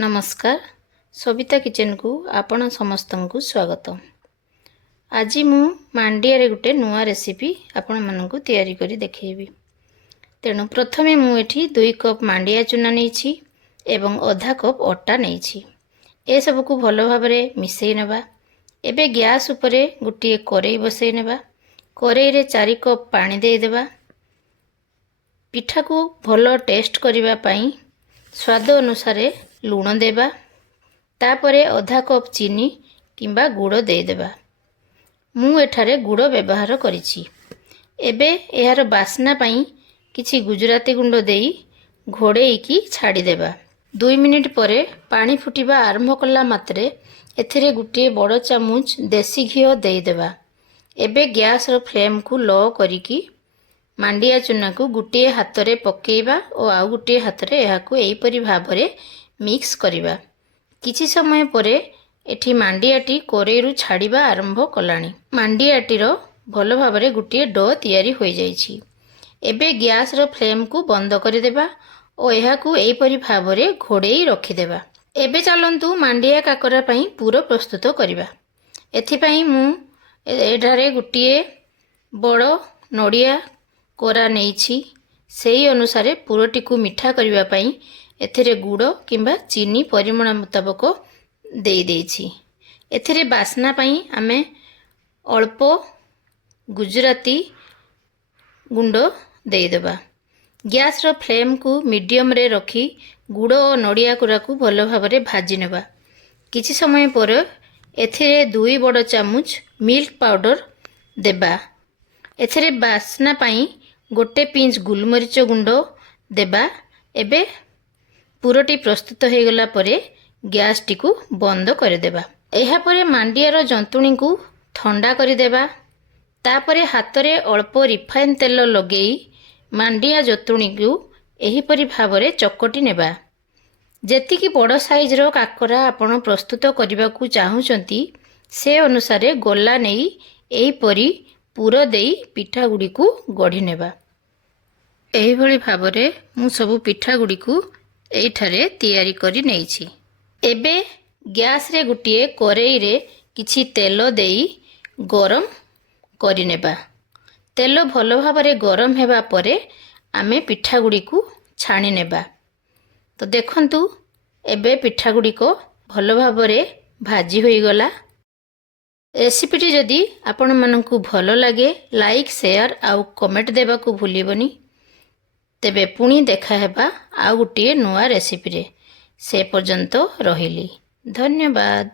नमस्कार सविता किचन को आपण समस्त को स्वागत। आज मु मांडिया रे गुटे नुआ रेसिपी आपण मानकु तैयारी करी देखेबी। तेणु प्रथमे मु एठी 2 कप मांडिया चूना नेछि एवं आधा कप अटा नेछि। ए सब को भलो भाबरे मिसई नेबा। एबे गैस उपरे गुटे करेई बसई नेबा। करेई रे 4 कप पानी दे देबा। पिठा को भलो टेस्ट करिवा पई स्वाद अनुसार लूण देबा। तापरे आधा कप चीनी किंबा गुड़ दे देबा। मु एठारे गुड़ व्यवहार करिछि। एबे एहार बास्ना पई किछि गुजराती गुंड देई घोड़ेई की छाड़ी देबा। 2 मिनिट परे पानी फुटिबा आरंभ कला मात्रे एथिरे गुटे बड़ चामच देसी घिओ दे देबा। एबे गैस रो फ्लेम को लो करिकी मांडिया चूना को गुटे हाथ रे पकेइबा और आउ गुटे हाथ रे एहा को एई परि भाबरे मिक्स करिबा। किछि समय परे एठी मांडियाटी कोरेरु छाड़िबा आरंभ कलानी। मांडियाटीर भलो भाबरे गुटे डो तैयारी होई जाइछि। एबे गैस रो फ्लेम को बंद करि देबा और एहा को एई परि भाबरे घोड़ेई रखि देबा। एबे चलंतु मांडिया काकरा पई पूरा प्रस्तुत करिबा। एथि पई मु एठारे गुटे बड़ नडिया कोरा नेछि। सेही अनुसार पुरोटी को मिठा करिबा पई एथिरे गुड़ किंबा चीनी परिमाण मुताबक दे देछि। एथिरे बास्ना पई आमे अल्प गुजराती गुंड दे देबा। गैस रो फ्लेम को मीडियम रे रखी गुड़ और नडिया कोरा को भलो भाबरे भाजी नेबा। किछि समय पर एथिरे 2 बड़ चामच मिल्क पाउडर देबा। एथिरे बास्ना पई गोटे पिंच गुलमरीच गुंड देबा। एबे पुरोटी प्रस्तुत हो गला परे गैस टी को बंद कर देबा। एहा परे मांडिया रो जंतुणी को ठंडा कर देबा। तापरे हाथ रे अल्प रिफाइन तेल लगेई मांडिया जंतुणी को एही परि भाबरे चकटी नेबा। जेतिकी बड़ साइज रो काकरा आपण प्रस्तुत करबा को चाहुचंती से अनुसार गोला नेई एही परि पूरा देई पिठा गुडी को गढ़ी नेबा। एही भली भाबरे मु सब पिठा गुडी को एठारे तैयारी करी नेछि। एबे गैस रे गुटिए करेई रे किछि तेल देई गरम करी नेबा। तेल भलो भाबरे गरम हेबा परे आमे पिठा गुडी को छाणी नेबा। तो देखंतु एबे पिठा गुडी को भलो भाबरे भाजी होई गला। रेसिपीटी जदि आपण मानकु भलो लागे लाइक शेयर आउ कमेंट देबा को भूलिबनी। तेबे पुणी देखा हेबा आउ गुटिए नुआ रेसिपी रे। से पर्यंत रहिली। धन्यवाद।